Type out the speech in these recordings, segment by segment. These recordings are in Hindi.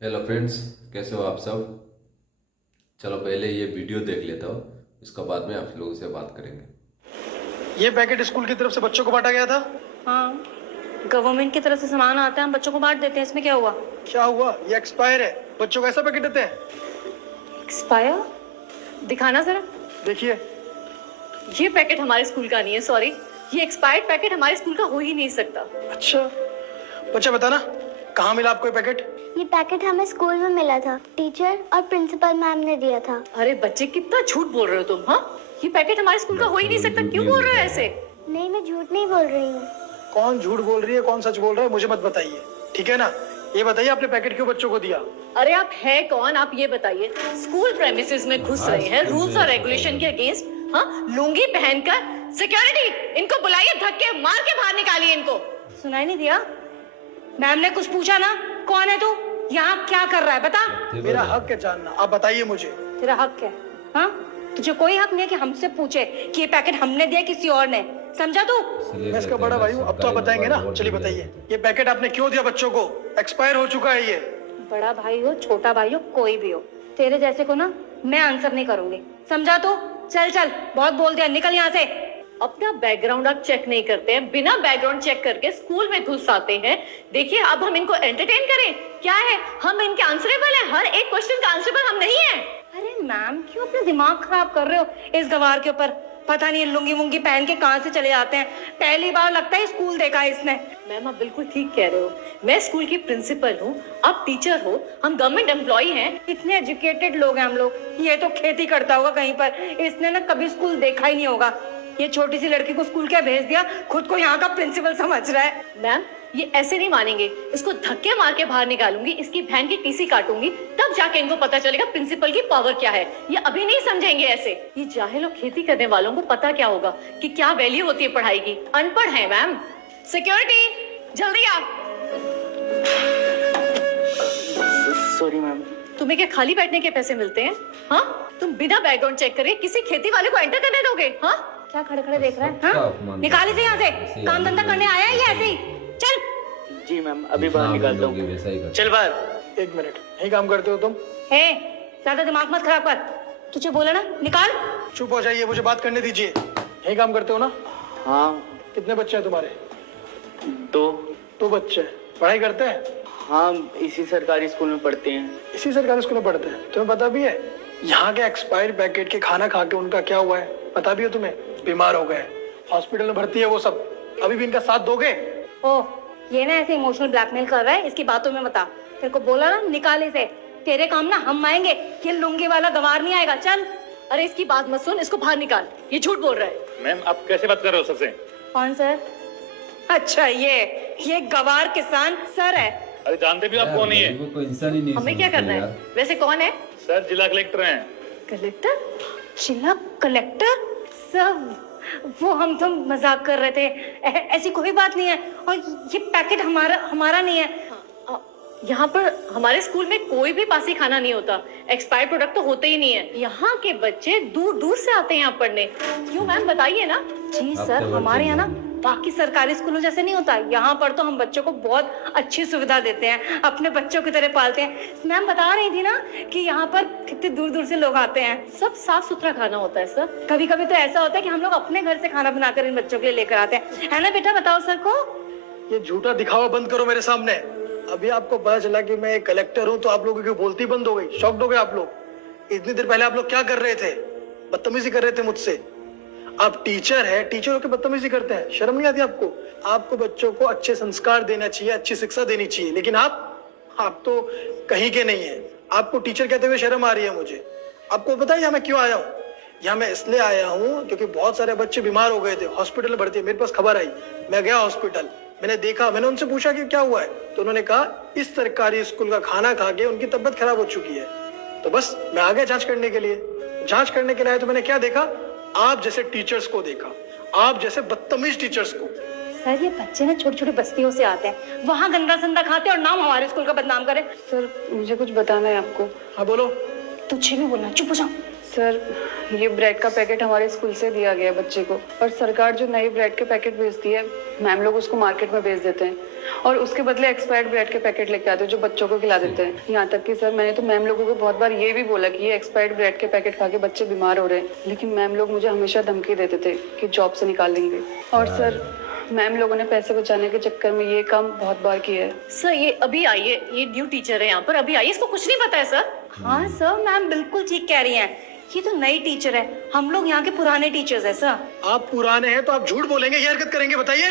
हेलो फ्रेंड्स, कैसे हो आप सब। चलो पहले ये वीडियो देख लेता हूँ, इसके बाद में आप लोगों से बात करेंगे। ये पैकेट स्कूल की तरफ से बच्चों को बांटा गया था। हाँ, गवर्नमेंट की तरफ से सामान आता है, हम बच्चों को बांट देते हैं। इसमें क्या हुआ? क्या हुआ? ये एक्सपायर है। बच्चों को ऐसा पैकेट देते हैं? एक्सपायर? दिखाना जरा। देखिए, ये पैकेट हमारे स्कूल का नहीं है, सॉरी। ये एक्सपायर्ड पैकेट हमारे स्कूल का हो ही नहीं सकता। अच्छा बच्चा बताना, कहाँ मिला आपको ये पैकेट? ये पैकेट हमें स्कूल में मिला था। टीचर और प्रिंसिपल मैम ने दिया था। अरे बच्चे, कितना झूठ बोल रहे हो तुम। हाँ, ये पैकेट हमारे स्कूल का हो ही नहीं सकता। क्यों बोल रहे हो ऐसे? नहीं, मैं झूठ नहीं बोल रही हूँ। कौन झूठ बोल रही है, कौन सच बोल रहा है, मुझे मत बताइए, ठीक है ना। ये बताइए, आपने पैकेट क्यों बच्चों को दिया? अरे आप है कौन, आप ये बताइए। स्कूल प्रेमिसेस में घुस रहे हैं रूल्स और रेगुलेशन के अगेंस्ट। हाँ, लुंगी पहनकर। सिक्योरिटी, इनको बुलाइए, धक्के मार के बाहर निकालिए इनको। सुनाई नहीं दिया? मैम ने कुछ पूछा ना? कौन है तू? यहाँ क्या कर रहा है बता। मेरा हक है जानना, आप बताइए मुझे। तेरा हक है? हाँ, तुझे कोई हक नहीं है कि हमसे पूछे कि ये पैकेट हमने दिया किसी और ने। समझा तू? मैं इसका बड़ा भाई हूँ, अब तो आप बताएंगे ना। चलिए बताइए, ये पैकेट आपने क्यों दिया बच्चों को? एक्सपायर हो चुका है ये। बड़ा भाई हो, छोटा भाई हो, कोई भी हो, तेरे जैसे को ना मैं आंसर नहीं करूंगी। समझा तू? चल चल, बहुत बोल दिया, निकल यहाँ से। अपना बैकग्राउंड आप चेक नहीं करते हैं, बिना बैकग्राउंड चेक करके स्कूल में घुस आते हैं। देखिए, अब हम इनको एंटरटेन करें? क्या है, हम इनके आंसरेबल हैं? हर एक क्वेश्चन का आंसरेबल हम नहीं हैं। अरे मैम, क्यों अपना दिमाग खराब कर रहे हो इस गवार के ऊपर? पता नहीं लुंगी वुंगी पहन के कहाँ से चले जाते हैं। पहली बार लगता है स्कूल देखा है इसने। मैम, आप बिल्कुल ठीक कह रहे हो। मैं स्कूल की प्रिंसिपल हूँ, आप टीचर हो, हम गवर्नमेंट एम्प्लॉई हैं। इतने एजुकेटेड लोग हैं हम लोग। ये तो खेती करता होगा कहीं पर, इसने ना कभी स्कूल देखा ही नहीं होगा। ये छोटी सी लड़की को स्कूल क्या भेज दिया, खुद को यहाँ का प्रिंसिपल समझ रहा है। मैम, ये ऐसे नहीं मानेंगे। इसको धक्के मार के बाहर निकालूंगी, इसकी बहन की टीसी काटूंगी, तब जाके इनको पता चलेगा प्रिंसिपल की पावर क्या है। ये अभी नहीं समझेंगे ऐसे। ये जाहिल और खेती करने वालों को पता क्या होगा कि क्या वैल्यू होती है पढ़ाई की। अनपढ़ है मैम। सिक्योरिटी, जल्दी आ। Sorry ma'am. तुम्हें क्या खाली बैठने के पैसे मिलते हैं? हाँ, तुम बिना बैकग्राउंड चेक करे किसी खेती वाले को एंटर करने दोगे? हाँ, क्या खड़े खड़े देख रहा है? हाँ? निकाल इसे यहाँ से। काम धंधा करने आया है ये ऐसे ही? चल। जी मैम, अभी बाहर निकालता हूँ। चल बाहर। एक मिनट, यही काम करते हो तुम? हे, ज्यादा दिमाग मत खराब कर। तुझे बोला ना, निकाल। चुप हो जाइए, मुझे बात करने दीजिए। यही काम करते हो ना? हाँ। कितने बच्चे हैं तुम्हारे? दो बच्चे पढ़ाई करते हैं? हाँ, इसी सरकारी स्कूल में पढ़ते हैं। इसी सरकारी स्कूल में पढ़ते हैं? तुम्हें पता भी है यहाँ के एक्सपायर्ड पैकेट के खाना खा के उनका क्या हुआ है? पता भी है तुम्हें? बीमार हो गए, हॉस्पिटल में भर्ती है वो सब। अभी भी इनका साथ दोगे? ओ, ये ना ऐसे इमोशनल ब्लैकमेल कर रहा है, इसकी बातों में बता। तेरे को बोला ना, निकाल इसे। तेरे काम ना हम आएंगे, ये लुंगी वाला गवार नहीं आएगा। चल। अरे इसकी बात मत सुन, इसको बाहर निकाल, ये झूठ बोल रहा है। मैम, आप कैसे बात कर रहे हो सबसे? कौन सर? अच्छा, ये गवार किसान सर है। अरे जानते भी आप कौन ही है? वो कोई इंसान ही नहीं हमें क्या करना है? वैसे कौन है? सर, जिला कलेक्टर हैं। कलेक्टर? जिला कलेक्टर? सर, वो हम तो मजाक कर रहे थे। ऐसी कोई बात नहीं है। और ये पैकेट हमारा नहीं है। यहाँ पर हमारे स्कूल में कोई भी बासी खाना नहीं होता। एक्सपायर्ड प्रोडक्ट तो होते ही नहीं है। यहाँ के बच्चे दूर दूर से आते हैं यहाँ पढ़ने। क्यों मैम, बताइए ना। जी सर, हमारे यहाँ ना बाकी सरकारी स्कूलों जैसे नहीं होता। यहाँ पर तो हम बच्चों को बहुत अच्छी सुविधा देते हैं, अपने बच्चों की तरह पालते हैं। मैम बता रही थी ना कि यहाँ पर कितने दूर दूर से लोग आते हैं। सब साफ सुथरा खाना होता है सर। कभी कभी तो ऐसा होता है कि हम लोग अपने घर से खाना बनाकर इन बच्चों के लिए लेकर आते हैं। है ना बेटा? बताओ सर को। ये झूठा दिखावा बंद करो मेरे सामने। अभी आपको पता चला कि मैं एक कलेक्टर हूँ तो आप लोगों की बोलती बंद हो गई? शॉक्ड हो गए आप लोग? इतनी देर पहले आप लोग क्या कर रहे थे? बदतमीजी कर रहे थे मुझसे। आप टीचर है, टीचर होकर बदतमीजी करते हैं? शर्म नहीं आती आपको? आपको बच्चों को अच्छे संस्कार देना चाहिए, अच्छी शिक्षा देनी चाहिए, लेकिन आप तो कहीं के नहीं है। आपको टीचर कहते हुए शर्म आ रही है मुझे। आपको पता है यहाँ मैं क्यों आया हूँ? यहाँ मैं इसलिए आया हूँ क्योंकि बहुत सारे बच्चे बीमार हो गए थे, हॉस्पिटल में भर्ती है। मेरे पास खबर आई, मैं गया हॉस्पिटल, मैंने देखा, मैंने उनसे पूछा कि क्या हुआ है, तो उन्होंने कहा इस सरकारी स्कूल का खाना खा के उनकी तबीयत खराब हो चुकी है। तो बस मैं आ गया जांच करने के लिए। जांच करने के लिए आया तो मैंने क्या देखा? आप जैसे टीचर्स को देखा, आप जैसे बदतमीज टीचर्स को। सर, ये बच्चे ना छोटी छोटी बस्तियों से आते हैं, वहाँ गंदा संदा खाते हैं और नाम हमारे स्कूल का बदनाम करे। सर, मुझे कुछ बताना है आपको। हाँ बोलो। तुझे भी बोलना, चुप हो जाओ। सर ये ब्रेड का पैकेट हमारे स्कूल से दिया गया है बच्चे को, और सरकार जो नई ब्रेड के पैकेट भेजती है मैम लोग उसको मार्केट में बेच देते हैं और उसके बदले एक्सपायर्ड ब्रेड के पैकेट लेके आते हैं जो बच्चों को खिला देते हैं। यहाँ तक कि सर मैंने तो मैम लोगों को बहुत बार ये भी बोला कि ये एक्सपायर्ड ब्रेड के पैकेट खा के बच्चे बीमार हो रहे हैं, लेकिन मैम लोग मुझे हमेशा धमकी देते थे कि जॉब से निकाल देंगे। और सर मैम लोगों ने पैसे बचाने के चक्कर में ये काम बहुत बार किया है। सर ये अभी आई है, ये न्यू टीचर है यहाँ पर, अभी आई है, इसको कुछ नहीं पता है सर। हाँ सर मैम बिल्कुल ठीक कह रही हैं, ये तो नई टीचर है, हम लोग यहाँ के पुराने टीचर्स हैं सर। आप पुराने हैं तो आप झूठ बोलेंगे, ये हरकत करेंगे, बताइए।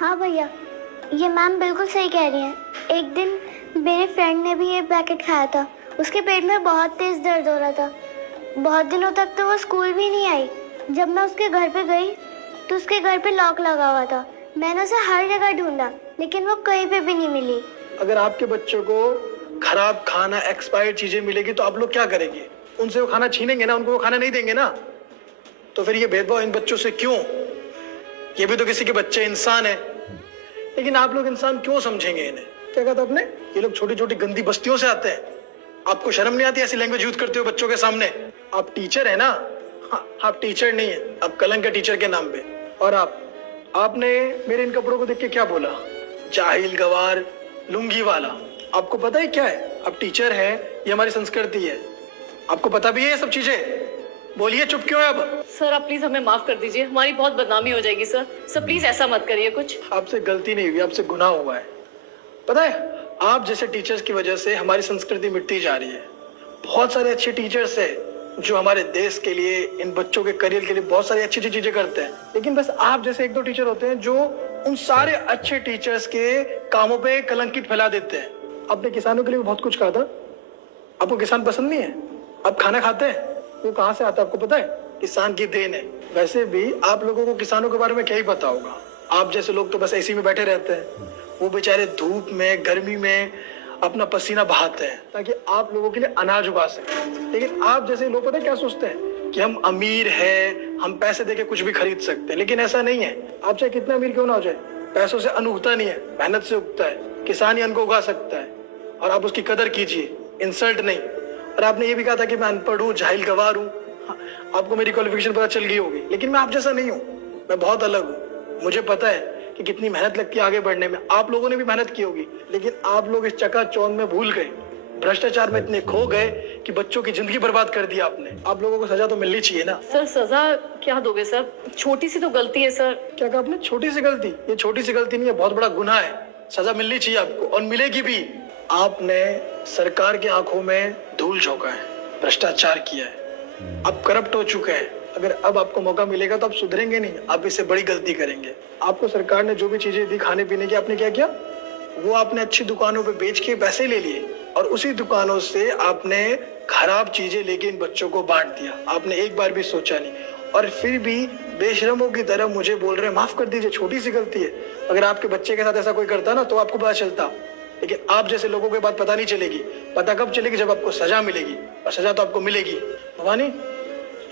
हाँ भैया, ये मैम बिल्कुल सही कह रही हैं। एक दिन मेरे फ्रेंड ने भी ये पैकेट खाया था, उसके पेट में बहुत तेज दर्द हो रहा था, बहुत दिनों तक तो वो स्कूल भी नहीं आई। जब मैं उसके घर पे गई तो उसके घर पे लॉक लगा हुआ था। मैंने उसे हर जगह ढूंढा लेकिन वो कहीं पे भी नहीं मिली। अगर आपके बच्चों को खराब खाना, एक्सपायर्ड चीजें मिलेगी तो आप लोग क्या करेंगे? उनसे वो खाना छीनेंगे ना, उनको वो खाना नहीं देंगे ना। तो फिर ये भेदभाव इन बच्चों से क्यों? ये भी तो किसी के बच्चे, इंसान है। लेकिन आप लोग इंसान क्यों समझेंगे इन्हें? क्या कहा था आपने? ये लोग छोटी छोटी गंदी बस्तियों से आते हैं। आपको शर्म नहीं आती ऐसी लैंग्वेज यूज करते हो बच्चों के सामने? आप टीचर है ना? हाँ, आप टीचर नहीं है, आप कलंक है टीचर के नाम पे। और आपने मेरे इन कपड़ों को देख के क्या बोला? जाहिल, गवार, लुंगी वाला। आपको पता है क्या है? आप टीचर है, ये हमारी संस्कृति है, आपको पता भी है ये सब चीजें? बोलिए, चुप क्यों है अब? सर आप प्लीज हमें माफ कर दीजिए, हमारी बहुत बदनामी हो जाएगी सर। सर प्लीज ऐसा मत करिए कुछ। आपसे गलती नहीं हुई, आपसे गुनाह हुआ है। पता है, आप जैसे टीचर्स की वजह से हमारी संस्कृति मिटती जा रही है। बहुत सारे अच्छे टीचर्स है जो हमारे देश के लिए, इन बच्चों के करियर के लिए बहुत सारी अच्छी अच्छी चीजें करते हैं। लेकिन बस आप जैसे एक दो टीचर होते हैं जो उन सारे अच्छे टीचर्स के कामों पे कलंकित फैला देते हैं। आपने किसानों के लिए बहुत कुछ कहा था। आपको किसान पसंद नहीं है? आप खाना खाते हैं? वो कहाँ से आता है आपको पता है? किसान की देन है। वैसे भी आप लोगों को किसानों के बारे में क्या ही पता होगा। आप जैसे लोग तो बस एसी में बैठे रहते हैं। वो बेचारे धूप में, गर्मी में अपना पसीना बहाते हैं ताकि आप लोगों के लिए अनाज उगा सकें। लेकिन आप जैसे लोग पता है क्या सोचते हैं? कि हम अमीर हैं, हम पैसे देके कुछ भी खरीद सकते हैं। लेकिन ऐसा नहीं है। आप चाहे कितना अमीर क्यों ना हो जाए, पैसों से अन्न उगता नहीं है, मेहनत से उगता है। किसान ही अन्न को उगा सकता है और आप उसकी कदर कीजिए, इंसल्ट नहीं। और आपने ये भी कहा था कि मैं अनपढ़ हूँ, जाहिल, गवार हूँ। हाँ, आपको मेरी क्वालिफिकेशन पता चल गई होगी, लेकिन मैं आप जैसा नहीं हूँ। मैं बहुत अलग हूँ। मुझे पता है कि कितनी मेहनत लगती है आगे बढ़ने में। आप लोगों ने भी मेहनत की होगी, लेकिन आप लोग इस चकाचौंध में भूल गए, भ्रष्टाचार में इतने खो गए कि बच्चों की जिंदगी बर्बाद कर दी आपने। आप लोगों को सजा तो मिलनी चाहिए ना। सर सजा क्या दोगे सर? छोटी सी तो गलती है सर। क्या कहा आपने? छोटी सी गलती? ये छोटी सी गलती नहीं है, बहुत बड़ा गुनाह है। सजा मिलनी चाहिए आपको और मिलेगी भी। आपने सरकार की आंखों में धूल झोंका है, भ्रष्टाचार किया है, आप करप्ट हो चुके हैं। अगर अब आपको मौका मिलेगा तो आप सुधरेंगे नहीं, आप इससे बड़ी गलती करेंगे। आपको सरकार ने जो भी चीजें दी खाने पीने की, आपने क्या किया? वो आपने अच्छी दुकानों पे बेच के पैसे ले लिए और उसी दुकानों से आपने खराब चीजें लेके इन बच्चों को बांट दिया। आपने एक बार भी सोचा नहीं और फिर भी बेशरमों की तरह मुझे बोल रहे हैं माफ कर दीजिए, छोटी सी गलती है। अगर आपके बच्चे के साथ ऐसा कोई करता ना तो आपको पता चलता, लेकिन आप जैसे लोगों के बात पता नहीं चलेगी। पता कब चलेगी? जब आपको सजा मिलेगी, और सजा तो आपको मिलेगी। भवानी,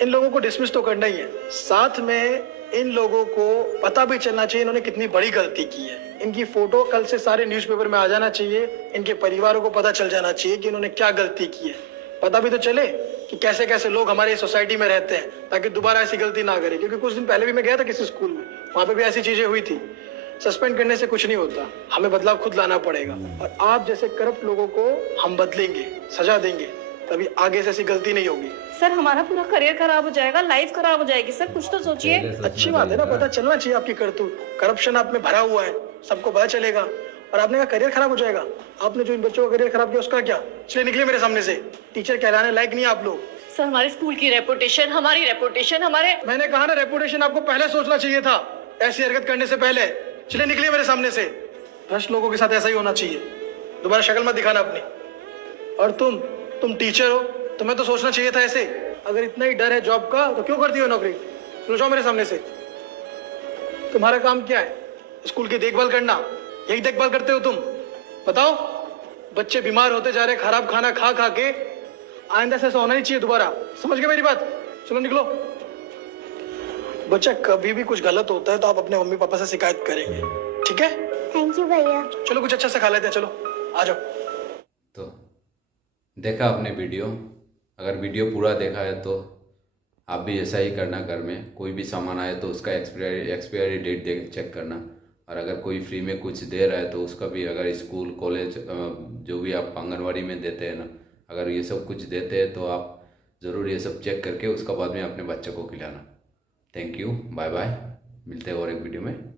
इन लोगों को डिसमिस तो करना ही है, साथ में इन लोगों को पता भी चलना चाहिए इन्होंने कितनी बड़ी गलती की है। इनकी फोटो कल से सारे न्यूज़पेपर में आ जाना चाहिए, इनके परिवारों को पता चल जाना चाहिए कि इन्होंने क्या गलती की है। पता भी तो चले कि कैसे कैसे लोग हमारे सोसाइटी में रहते हैं, ताकि दोबारा ऐसी गलती ना करें। क्योंकि कुछ दिन पहले भी मैं गया था किसी स्कूल में, वहां पे भी ऐसी चीजें हुई थी। सस्पेंड करने से कुछ नहीं होता, हमें बदलाव खुद लाना पड़ेगा। और आप जैसे करप्ट लोगों को हम बदलेंगे, सजा देंगे, तभी आगे से ऐसी गलती नहीं होगी। सर हमारा पूरा करियर खराब हो जाएगा, लाइफ खराब हो जाएगी सर, कुछ तो सोचिए। अच्छी बात है ना, पता चलना चाहिए आपकी करतूत। करप्शन आप में भरा हुआ है, सबको पता चलेगा। और आपने कहा करियर खराब हो जाएगा। आपने जो इन बच्चों का करियर खराब किया उसका क्या? चलिए निकले मेरे सामने से। टीचर कहलाने लायक नहीं आप लोग। सर हमारे स्कूल की रेपुटेशन, हमारी रेपुटेशन, हमारे मैंने कहा ना, रेपुटेशन आपको पहले सोचना चाहिए था, ऐसी हरकत करने से पहले। चलिए निकलिए मेरे सामने से। भ्रष्ट लोगों के साथ ऐसा ही होना चाहिए। दोबारा शक्ल मत दिखाना अपनी। और तुम टीचर हो, तुम्हें तो सोचना चाहिए था ऐसे। अगर इतना ही डर है जॉब का तो क्यों करती हो नौकरी? चलो जाओ मेरे सामने से। तुम्हारा काम क्या है? स्कूल की देखभाल करना, यही देखभाल करते हो तुम? बताओ, बच्चे बीमार होते जा रहे खराब खाना खा खा के। आइंदा से ऐसा होना नहीं चाहिए दोबारा, समझ गए मेरी बात? चलो निकलो। बच्चा कभी भी कुछ गलत होता है तो आप अपने मम्मी पापा से शिकायत करेंगे, ठीक है? थैंक यू भैया। चलो कुछ अच्छा सा खा लेते हैं, चलो आ जाओ। तो देखा आपने वीडियो? अगर वीडियो पूरा देखा है तो आप भी ऐसा ही करना। घर में कोई भी सामान आए तो उसका एक्सपायरी डेट चेक करना। और अगर कोई फ्री में कुछ दे रहा है तो उसका भी, अगर स्कूल कॉलेज जो भी आप आंगनवाड़ी में देते हैं ना, अगर ये सब कुछ देते हैं तो आप ज़रूर ये सब चेक करके उसका बाद में अपने बच्चों को खिलाना। थैंक यू, बाय बाय, मिलते हैं और एक वीडियो में।